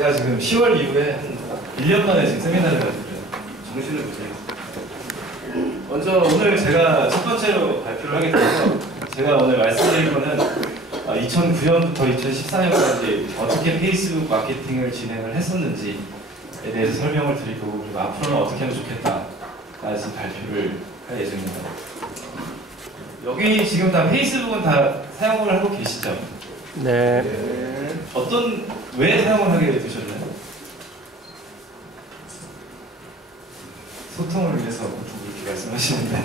제가 지금 10월 이후에 한 1년 만에 지금 세미나를 가지고요. 정신을 못 차리겠습니다. 먼저 오늘 제가 첫 번째로 발표를 하게 돼서 제가 오늘 말씀드릴 거는 2009년부터 2014년까지 어떻게 페이스북 마케팅을 진행을 했었는지에 대해서 설명을 드리고, 그리고 앞으로는 어떻게 하면 좋겠다까지 발표를 할 예정입니다. 여기 지금 다 페이스북은 다 사용을 하고 계시죠? 네. 왜 사용을 하게 되셨나요? 소통을 위해서 이렇게 말씀하시는데. 네.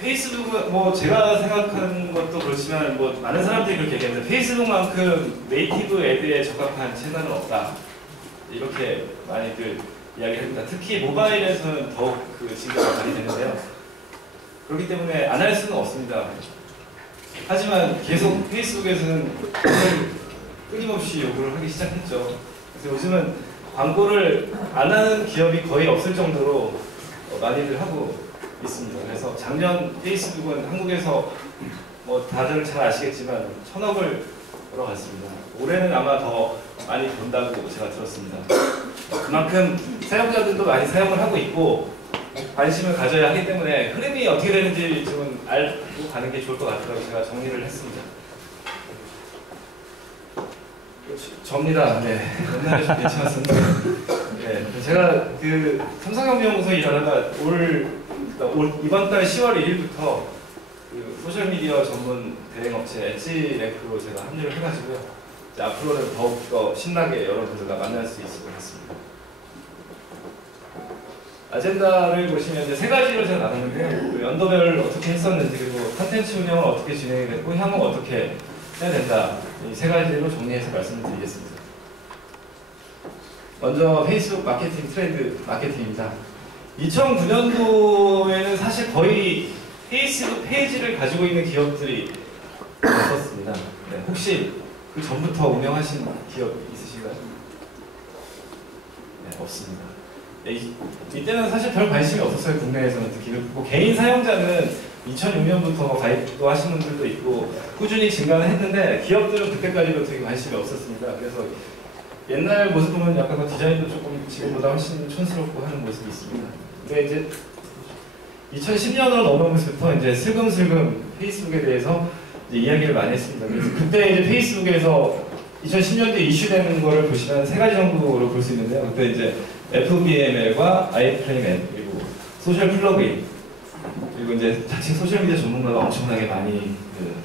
페이스북은 뭐 제가 생각하는 것도 그렇지만 뭐 많은 사람들이 그렇게 얘기하는데, 페이스북만큼 네이티브 애드에 적합한 채널은 없다, 이렇게 많이들 이야기를 합니다. 특히 모바일에서는 더욱 그 진행이 많이 되는데요. 그렇기 때문에 안 할 수는 없습니다. 하지만 계속 페이스북에서는 끊임없이 요구를 하기 시작했죠. 그래서 요즘은 광고를 안 하는 기업이 거의 없을 정도로 많이들 하고 있습니다. 그래서 작년 페이스북은 한국에서 뭐 다들 잘 아시겠지만 1000억을 벌어갔습니다. 올해는 아마 더 많이 번다고 제가 들었습니다. 그만큼 사용자들도 많이 사용을 하고 있고 관심을 가져야 하기 때문에 흐름이 어떻게 되는지 좀 알고 가는 게 좋을 것 같아서 제가 정리를 했습니다. 접니다. 네, 옛날에 좀 괜찮았었는데. 네, 제가 그 삼성경제연구소에 일하다가 이번 달 10월 1일부터 그 소셜미디어 전문 대행업체 엣지랭크로 제가 합류를 해가지고요. 앞으로는 더욱더 신나게 여러분들과 만날 수 있을 것 같습니다. 아젠다를 보시면 이제 세 가지로 제가 나눴는데요. 그 연도별 어떻게 했었는지, 그리고 컨텐츠 운영을 어떻게 진행이 됐고 향후 어떻게 해야 된다, 이 세 가지로 정리해서 말씀드리겠습니다. 먼저 페이스북 마케팅 트렌드 마케팅입니다. 2009년도에는 사실 거의 페이스북 페이지를 가지고 있는 기업들이 없었습니다. 네, 혹시 그 전부터 운영하신 기업 있으신가요? 네, 없습니다. 네, 이때는 사실 별 관심이 없었어요. 국내에서는 특히. 뭐 개인 사용자는 2006년부터 가입도 하신 분들도 있고 꾸준히 증가는 했는데, 기업들은 그때까지도 되게 관심이 없었습니다. 그래서 옛날 모습 보면 약간 그 디자인도 조금 지금보다 훨씬 촌스럽고 하는 모습이 있습니다. 근데 이제 2010년으로 넘어오면서부터 이제 슬금슬금 페이스북에 대해서 이제 이야기를 많이 했습니다. 그래서 그때 이제 페이스북에서 2010년도에 이슈되는 거를 보시면 세 가지 정도로 볼 수 있는데요. 그때 이제 FBML과 아이프레임, 그리고 소셜 플러그인, 그리고 이제 자칭 소셜미디어 전문가가 엄청나게 많이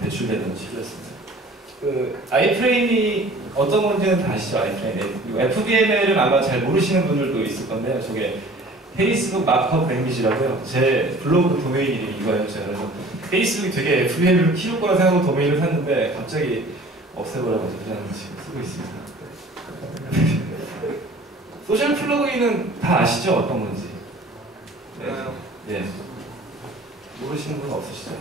배출되는 시기였습니다. 그 아이프레임이 어떤 건지는 다 아시죠? 아이프레임. 그리고 FBML은 아마 잘 모르시는 분들도 있을 건데요. 저게 페이스북 마크업 랭귀지라고요. 제 블로그 도메인 이름이 이거예요. 제가 그래서 페이스북이 되게 FBML을 키울 거라 생각하고 도메인을 샀는데 갑자기 없애버려서 그냥 지금 쓰고 있습니다. 소셜 플러그인은 다 아시죠? 어떤 건지? 네. 네. 모르시는 분 없으시죠?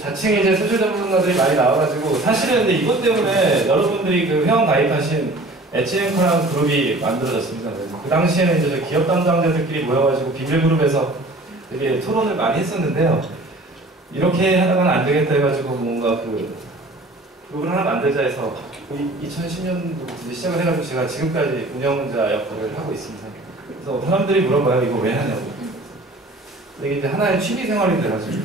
자칭 이제 소셜 전문가들이 많이 나와가지고, 사실은 이제 이것 때문에 여러분들이 그 회원 가입하신 엣지랭크라는 그룹이 만들어졌습니다. 그 당시에는 이제 기업 담당자들끼리 모여가지고 비밀 그룹에서 되게 토론을 많이 했었는데요. 이렇게 하다가는 안 되겠다 해가지고 뭔가 그 그룹을 하나 만들자 해서 2010년부터 시작을 해가지고 제가 지금까지 운영자 역할을 하고 있습니다. 그래서 사람들이 물어봐요. 이거 왜 하냐고. 이게 이제 하나의 취미 생활이 돼가지고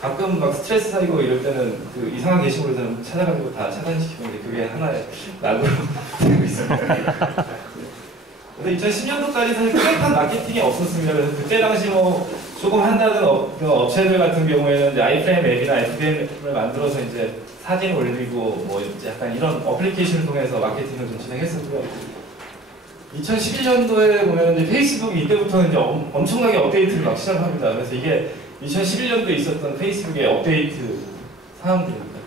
가끔 막 스트레스 쌓이고 이럴 때는 그 이상한 게시물들은 찾아가지고 다 차단시키고, 이제 그게 하나의 낙으로 되고 있습니다. 그래서 2010년도까지 사실 뚜렷한 마케팅이 없었습니다. 그래서 그때 당시 뭐 조금 한다는 업체들 같은 경우에는 이제 아이프레임 앱이나 FBM을 만들어서 이제 사진 올리고 뭐 이제 약간 이런 어플리케이션을 통해서 마케팅을 좀 진행했었고요. 2011년도에 보면 이제 페이스북이 이때부터는 이제 엄청나게 업데이트를 막 시작합니다. 그래서 이게 2011년도에 있었던 페이스북의 업데이트 사항들입니다.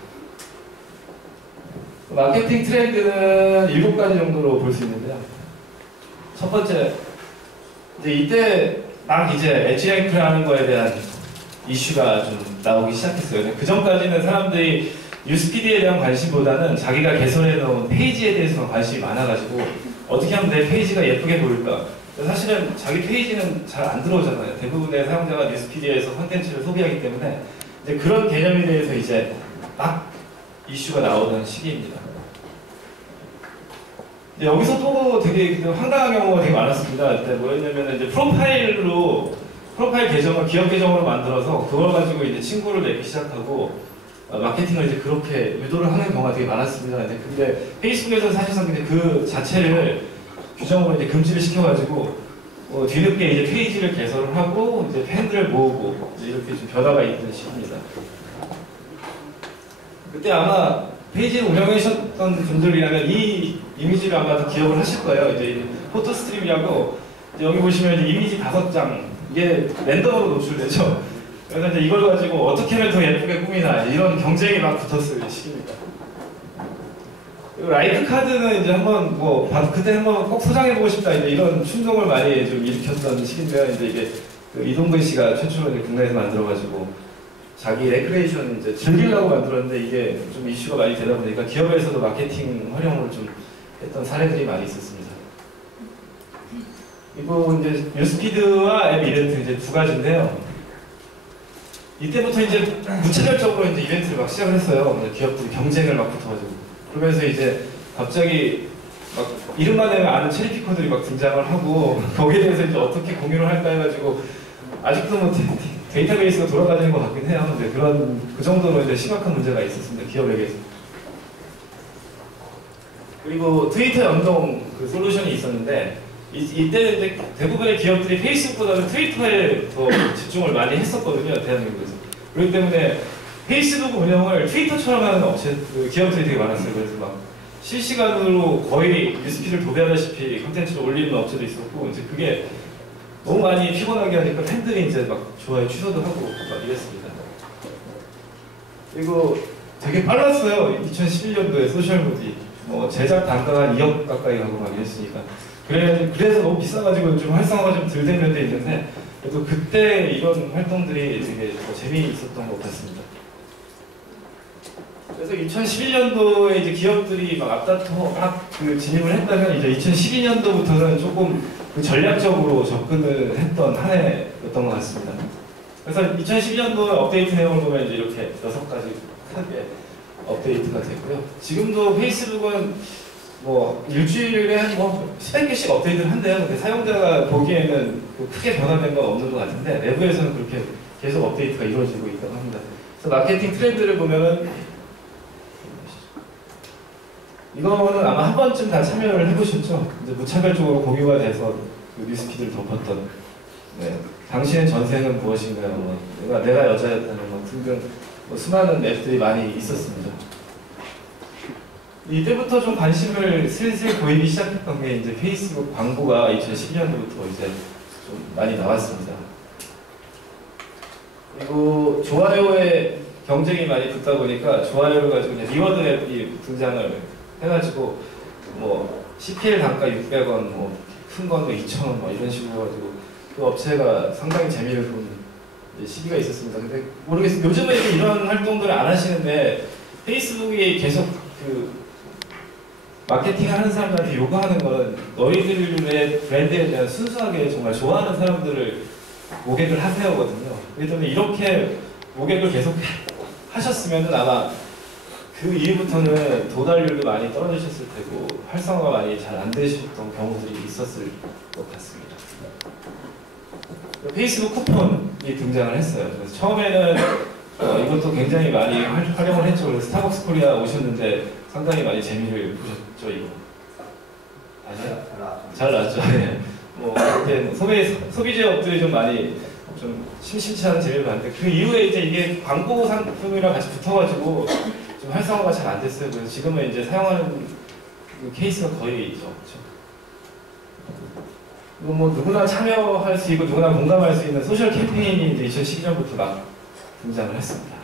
마케팅 트렌드는 7가지 정도로 볼 수 있는데요. 첫 번째, 이제 이때 막 이제 엣지랭크라는 거에 대한 이슈가 좀 나오기 시작했어요. 그 전까지는 사람들이 뉴스피드에 대한 관심보다는 자기가 개설해 놓은 페이지에 대해서 관심이 많아가지고 어떻게 하면 내 페이지가 예쁘게 보일까? 사실은 자기 페이지는 잘 안 들어오잖아요. 대부분의 사용자가 뉴스피드에서 콘텐츠를 소비하기 때문에 이제 그런 개념에 대해서 이제 막 이슈가 나오던 시기입니다. 여기서 또 되게 황당한 경우가 되게 많았습니다. 그때 뭐였냐면 이제 프로파일 계정을 기업 계정으로 만들어서 그걸 가지고 이제 친구를 맺기 시작하고 마케팅을 이제 그렇게 유도를 하는 경우가 되게 많았습니다. 근데 페이스북에서는 사실상 그 자체를 규정으로 이제 금지를 시켜가지고 뒤늦게 이제 페이지를 개설을 하고 이제 팬들을 모으고 이제 이렇게 좀 변화가 있던 시기입니다. 그때 아마 페이지를 운영하셨던 분들이라면 이 이미지를 아마 기억을 하실 거예요. 이제 포토스트림이라고 여기 보시면 이제 이미지 5장 이게 랜덤으로 노출되죠. 그래서 이제 이걸 가지고 어떻게 하면 더 예쁘게 꾸미나 이런 경쟁이 막 붙었을 시기입니다. 라이크 카드는 이제 한번 그때 한번 꼭 소장해보고 싶다 이제 이런 충동을 많이 좀 일으켰던 시기인데요. 이제 이게 이동근 씨가 최초로 이제 국내에서 만들어가지고 자기 레크레이션 이제 즐기려고 만들었는데 이게 좀 이슈가 많이 되다 보니까 기업에서도 마케팅 활용을 좀 했던 사례들이 많이 있었습니다. 그리고 이제 뉴스피드와 앱 이벤트 이제 두 가지인데요. 이때부터 이제 무차별적으로 이제 이벤트를 막 시작을 했어요. 기업들이 경쟁을 막 붙어가지고. 그러면서 이제 갑자기 막 이름만 내면 아는 체리피커들이 막 등장을 하고 거기에 대해서 이제 어떻게 공유를 할까 해가지고 아직도 뭐 데이터베이스가 돌아가는 것 같긴 해요. 근데 그 정도로 이제 심각한 문제가 있었습니다. 기업에게서. 그리고 트위터 연동 그 솔루션이 있었는데 이때는 이제 대부분의 기업들이 페이스북보다는 트위터에 더 집중을 많이 했었거든요. 대한민국에서. 그렇기 때문에 페이스북 운영을 트위터처럼 하는 기업들이 되게 많았어요. 그래서 막 실시간으로 거의 뉴스피드를 도배하다시피 콘텐츠를 올리는 업체도 있었고 이제 그게 너무 많이 피곤하게 하니까 팬들이 이제 막 좋아요 취소도 하고 막 이랬습니다. 그리고 되게 빨랐어요. 2011년도에 소셜무디 제작 단가가 2억 가까이 가고 막 이랬으니까 그래서 너무 비싸가지고 좀 활성화가 좀 덜 된 면도 있는데 그래도 그때 이런 활동들이 되게 재미있었던 것 같습니다. 그래서 2011년도에 이제 기업들이 막 앞다퉈 그 진입을 했다면 이제 2012년도부터는 조금 그 전략적으로 접근을 했던 한 해였던 것 같습니다. 그래서 2012년도 업데이트 내용을 보면 이제 이렇게 6가지 크게 업데이트가 됐고요. 지금도 페이스북은 뭐 일주일에 한 수백 개씩 업데이트를 한대요. 근데 사용자가 보기에는 크게 변화된 건 없는 것 같은데 내부에서는 그렇게 계속 업데이트가 이루어지고 있다고 합니다. 그래서 마케팅 트렌드를 보면은 이거는 아마 한 번쯤 다 참여를 해보셨죠? 이제 무차별적으로 공유가 돼서 그 뉴스피드를 덮었던 당신의 전생은 무엇인가요? 내가 여자였다는 등등 수많은 앱들이 많이 있었습니다. 이때부터 좀 관심을 슬슬 보이기 시작했던 게 이제 페이스북 광고가 2012년도부터 이제 좀 많이 나왔습니다. 그리고 좋아요에 경쟁이 많이 붙다 보니까 좋아요를 가지고 이제 리워드 앱이 등장을 해가지고 CPL 단가 600원, 큰 건 2,000원 이런 식으로 가지고 그 업체가 상당히 재미를 본 시기가 있었습니다. 근데 모르겠어요. 요즘은 이런 활동들을 안 하시는데 페이스북이 계속 그 마케팅 하는 사람들한테 요구하는 건 너희들의 브랜드에 대한 순수하게 정말 좋아하는 사람들을 모객을 하세요거든요. 그렇기 때문에 이렇게 모객을 계속 하셨으면 아마 그 이후부터는 도달률도 많이 떨어지셨을 테고 활성화가 많이 잘 안 되셨던 경우들이 있었을 것 같습니다. 페이스북 쿠폰이 등장을 했어요. 그래서 처음에는 이것도 굉장히 많이 활용을 했죠. 그래서 스타벅스 코리아 오셨는데 상당히 많이 재미를 보셨죠, 이거? 아니요? 잘 나왔죠. 네. 그때 소비재업들이 좀 많이 좀 심심치 않은 재미를 봤는데 그 이후에 이제 이게 광고 상품이랑 같이 붙어가지고 좀 활성화가 잘 안 됐어요. 그래서 지금은 이제 사용하는 케이스가 거의 없죠. 누구나 참여할 수 있고 누구나 공감할 수 있는 소셜 캠페인이 이제 2012년부터 막 등장을 했습니다.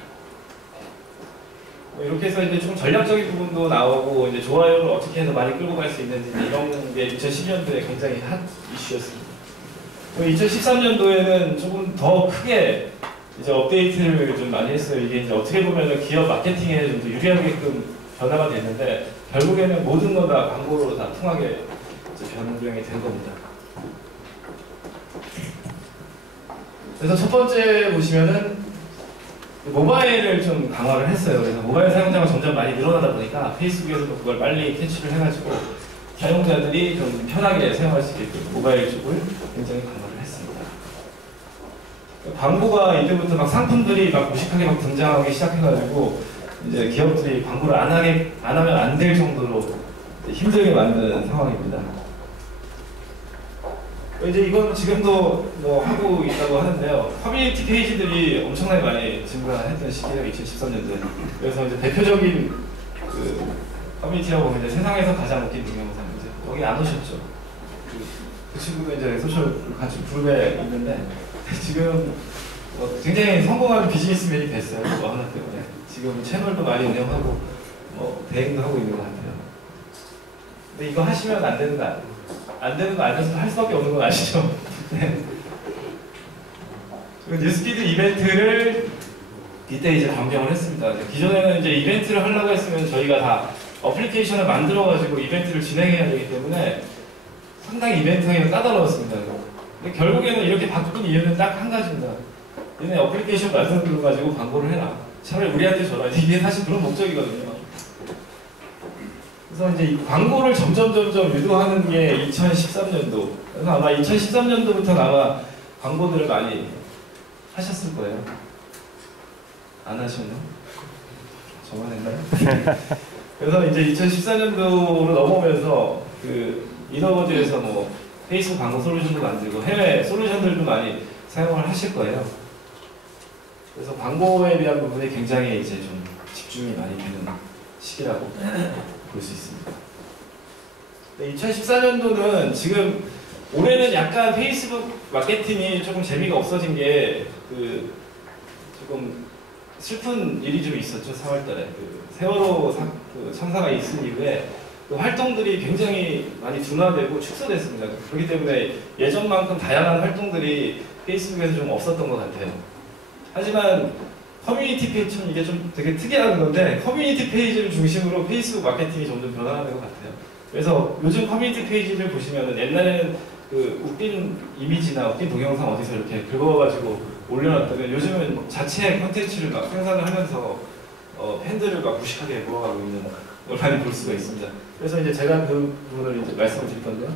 이렇게 해서 이제 좀 전략적인 부분도 나오고 이제 좋아요를 어떻게 해서 많이 끌고 갈 수 있는지 이런 게 2012년도에 굉장히 핫 이슈였습니다. 2013년도에는 조금 더 크게 이제 업데이트를 좀 많이 했어요. 이게 이제 어떻게 보면 기업 마케팅에 좀 더 유리하게끔 변화가 됐는데 결국에는 모든 거 다 광고로 다 통하게 변경이 된 겁니다. 그래서 첫 번째 보시면은 모바일을 좀 강화를 했어요. 그래서 모바일 사용자가 점점 많이 늘어나다 보니까 페이스북에서도 그걸 빨리 캐치를 해가지고 사용자들이 좀 편하게 사용할 수 있게끔 모바일 쪽을 굉장히 강화를 했습니다. 광고가 이때부터 막 상품들이 막 무식하게 막 등장하기 시작해가지고 이제 기업들이 광고를 안 하면 안 될 정도로 힘들게 만든 상황입니다. 이제 이건 지금도 뭐 하고 있다고 하는데요. 커뮤니티 페이지들이 엄청나게 많이 증가했던 시기예요, 2013년도에. 그래서 이제 대표적인 그 커뮤니티라고 보면 이제 세상에서 가장 웃긴 동영상, 이제 여기 안 오셨죠? 그 친구도 이제 소셜 같이 그룹에 있는데 지금 굉장히 성공한 비즈니스맨이 됐어요. 뭐 하나 때문에. 지금 채널도 많이 운영하고 대행도 하고 있는 것 같아요. 근데 이거 하시면 안 되는 거 아니에요? 안 되는 거 알면서 할 수밖에 없는 건 아시죠? 네. 뉴스피드 이벤트를 이때 이제 변경을 했습니다. 기존에는 이제 이벤트를 하려고 했으면 저희가 다 어플리케이션을 만들어가지고 이벤트를 진행해야 되기 때문에 상당히 이벤트 하기가 까다로웠습니다. 근데 결국에는 이렇게 바꾼 이유는 딱 한 가지입니다. 얘네 어플리케이션 만들어 가지고 광고를 해라. 차라리 우리한테 줘라. 이게 사실 그런 목적이거든요. 그래서 이제 이 광고를 점점 유도하는 게 2013년도. 그래서 아마 2013년도부터 아마 광고들을 많이 하셨을 거예요. 안 하셨나? 저만 했나요? 그래서 이제 2014년도로 넘어오면서 그 이너버즈에서 뭐 페이스북 광고 솔루션도 만들고 해외 솔루션들도 많이 사용을 하실 거예요. 그래서 광고에 대한 부분이 굉장히 이제 좀 집중이 많이 되는 시기라고 볼 수 있습니다. 2014년도는 지금 올해는 약간 페이스북 마케팅이 조금 재미가 없어진 게 그 조금 슬픈 일이 좀 있었죠. 4월달에 그 세월호 참사가 있은 이후에 그 활동들이 굉장히 많이 둔화되고 축소됐습니다. 그렇기 때문에 예전만큼 다양한 활동들이 페이스북에서 좀 없었던 것 같아요. 하지만 커뮤니티 페이지, 참 이게 좀 되게 특이한 건데 커뮤니티 페이지를 중심으로 페이스북 마케팅이 점점 변화하는 것 같아요. 그래서 요즘 커뮤니티 페이지를 보시면은 옛날에는 그 웃긴 이미지나 웃긴 동영상 어디서 이렇게 긁어가지고 올려놨다면 요즘은 자체 콘텐츠를 막 생산을 하면서 팬들을 막 무식하게 모아가고 있는 걸 많이 볼 수가 있습니다. 그래서 이제 제가 그 부분을 이제 말씀을 드릴 건데요.